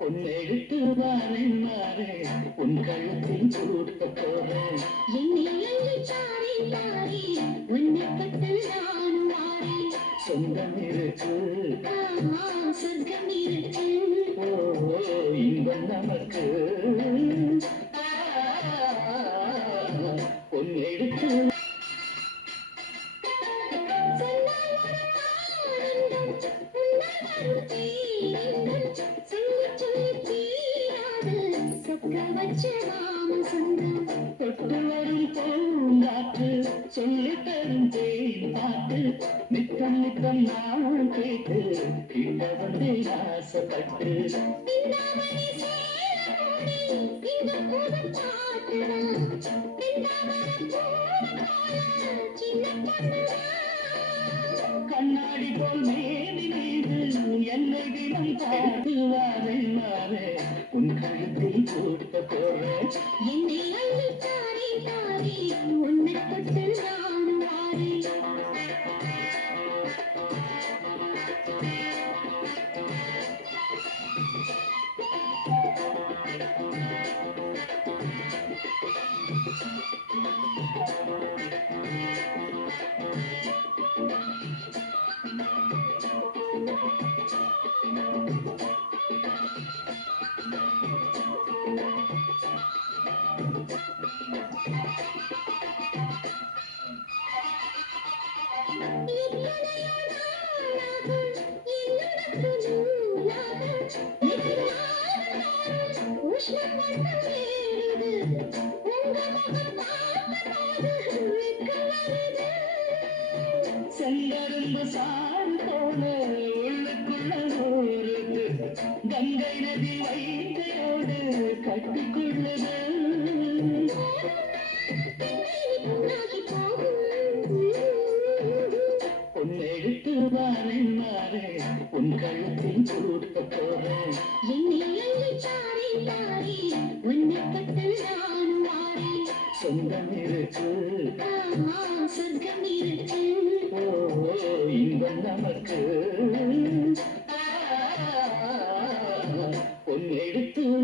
பொன்னெடுத்து வாரேன் வாரேன் உன் கழுத்தில் சூட்ட போறேன். சொந்தம் இருக்கு சொர்க்கம் இருக்கு. ஓ இன்பம் நமக்கு. பொன்னெடுத்து தொட்டு வரும் பூங்காற்று சொல்லி தரும் தேன் பாட்டு நித்தம் நித்தம் நான் கேட்டு கிட்ட வந்து ஆசைப்பட்டு கண்ணாடி போல் மேனி மீது என்னை தினம் பார்த்து வாரேன் வாரேன் உன் கழுத்தில் சூட்ட போறேன். என்னை அள்ளி தாரே தாரே உன்னை தொட்டு நான் வாரேன். செங்கரும்பு சாறு போல உள்ளுக்குள்ள ஊறுது கங்கை நதி வைத்தையோடு கட்டிக்கொள்ளுது. பொன்னெடுத்து வாரேன் வாரேன் உன் கழுத்தில் சூட்ட போறேன். சொந்தம் இருக்கு சொர்க்கம் இருக்கு. ஓ இன்பம் நமக்கு.